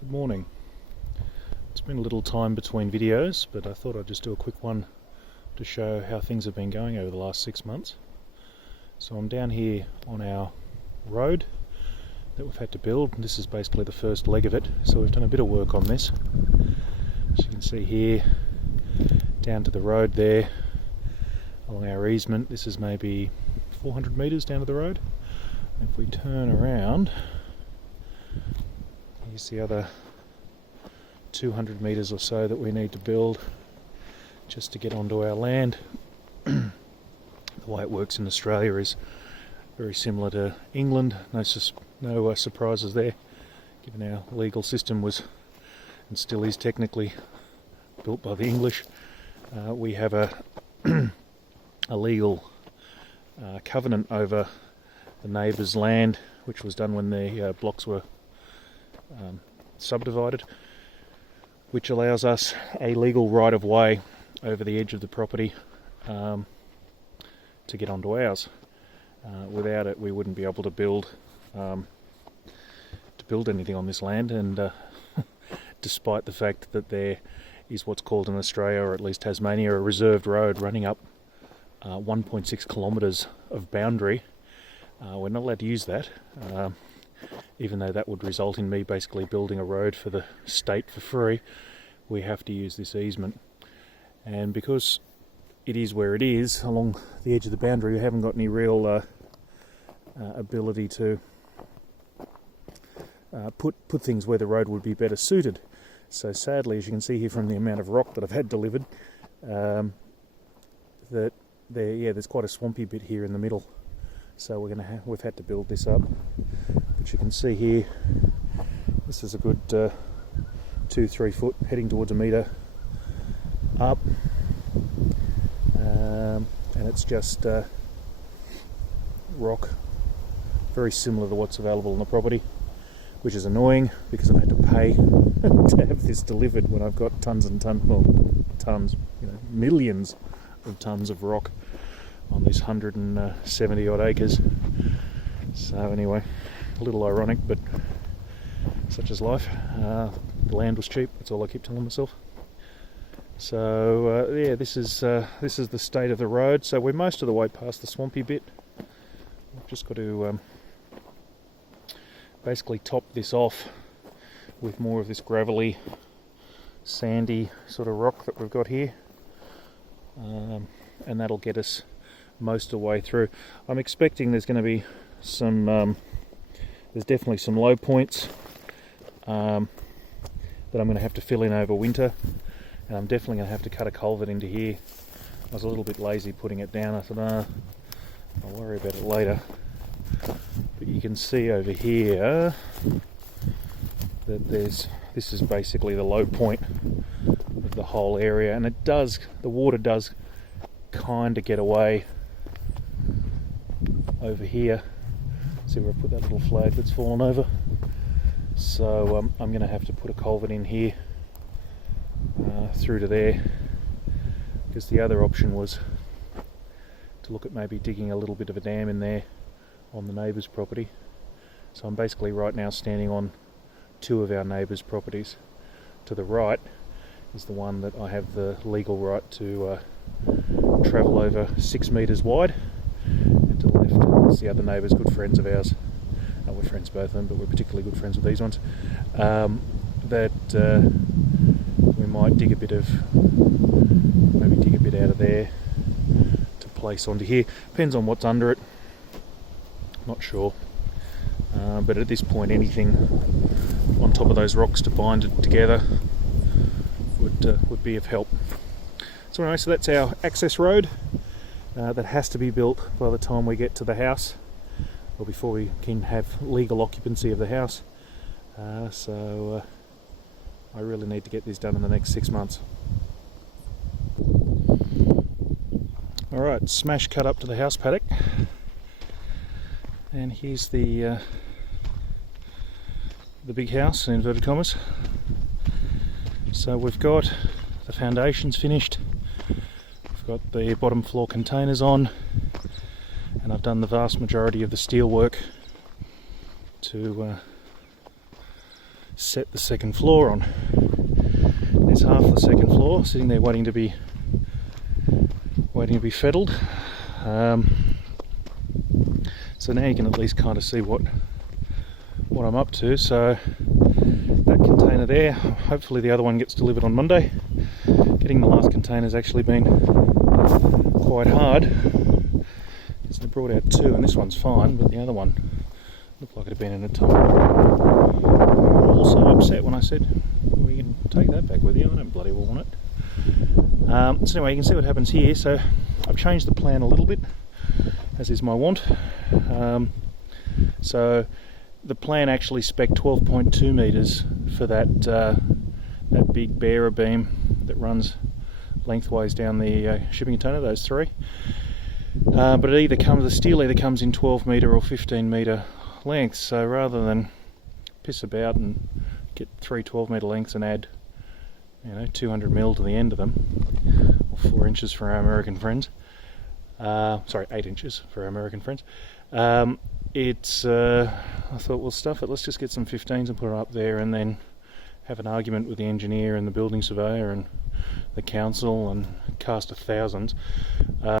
Good morning. It's been a little time between videos, but I thought I'd just do a quick one to show how things have been going over the last 6 months. So I'm down here on our road that we've had to build, and this is basically the first leg of it. So we've done a bit of work on this. As you can see here, down to the road there, along our easement, this is maybe 400 metres down to the road. And if we turn around, here's the other 200 metres or so that we need to build just to get onto our land. The way it works in Australia is very similar to England. No surprises there, given our legal system was, and still is technically, built by the English. We have a legal covenant over the neighbour's land, which was done when the blocks were subdivided, which allows us a legal right of way over the edge of the property to get onto ours. Without it, we wouldn't be able to build anything on this land, and despite the fact that there is what's called in Australia, or at least Tasmania, a reserved road running up 1.6 kilometres of boundary, we're not allowed to use that, even though that would result in me basically building a road for the state for free. We have to use this easement, and because it is where it is along the edge of the boundary, we haven't got any real ability to put things where the road would be better suited. So sadly, as you can see here from the amount of rock that I've had delivered, there's quite a swampy bit here in the middle. So we've had to build this up. But you can see here, this is a good 2-3 foot, heading towards a metre up, and it's just rock, very similar to what's available on the property, which is annoying because I've had to pay to have this delivered when I've got millions of tons of rock on this 170 odd acres. So anyway, a little ironic, but such is life. The land was cheap, that's all I keep telling myself. So this is the state of the road. So we're most of the way past the swampy bit. We've just got to basically top this off with more of this gravelly, sandy sort of rock that we've got here, and that'll get us most of the way through. I'm expecting there's going to be some there's definitely some low points that I'm going to have to fill in over winter, and I'm definitely going to have to cut a culvert into here. I was a little bit lazy putting it down. I thought, I'll worry about it later. But you can see over here that this is basically the low point of the whole area, and the water does kind of get away over here. See where I put that little flag that's fallen over? So I'm going to have to put a culvert in here through to there, because the other option was to look at maybe digging a little bit of a dam in there on the neighbour's property. So I'm basically right now standing on two of our neighbours' properties. To the right is the one that I have the legal right to travel over 6 metres wide, and to the left is the other neighbours, good friends of ours. We're friends both of them, but we're particularly good friends with these ones. We might dig a bit out of there to place onto here. Depends on what's under it. Not sure. But at this point, anything on top of those rocks to bind it together would be of help. So anyway, so that's our access road that has to be built by the time we get to the house, or before we can have legal occupancy of the house. So I really need to get this done in the next 6 months. Alright, smash cut up to the house paddock. And here's the big house, in inverted commas. So we've got the foundations finished. We've got the bottom floor containers on, and I've done the vast majority of the steel work to set the second floor on. There's half the second floor sitting there waiting to be fettled. So now you can at least kind of see what I'm up to. So that container there, hopefully the other one gets delivered on Monday. Getting the last container's actually been quite hard, because they brought out 2 and this one's fine, but the other one looked like it had been in a tunnel. They were also upset when I said, well, you can take that back with you, I don't bloody well want it. So anyway, you can see what happens here. So I've changed the plan a little bit, as is my wont. So the plan actually spec'd 12.2 metres for that big bearer beam that runs lengthways down the shipping container, those 3. But the steel either comes in 12 metre or 15 metre lengths. So rather than piss about and get 3 12 metre lengths and add 200 mil to the end of them, or 4 inches for our American friends, 8 inches for our American friends, I thought, well, stuff it, let's just get some 15s and put it up there, and then have an argument with the engineer and the building surveyor and the council and cast 1,000s.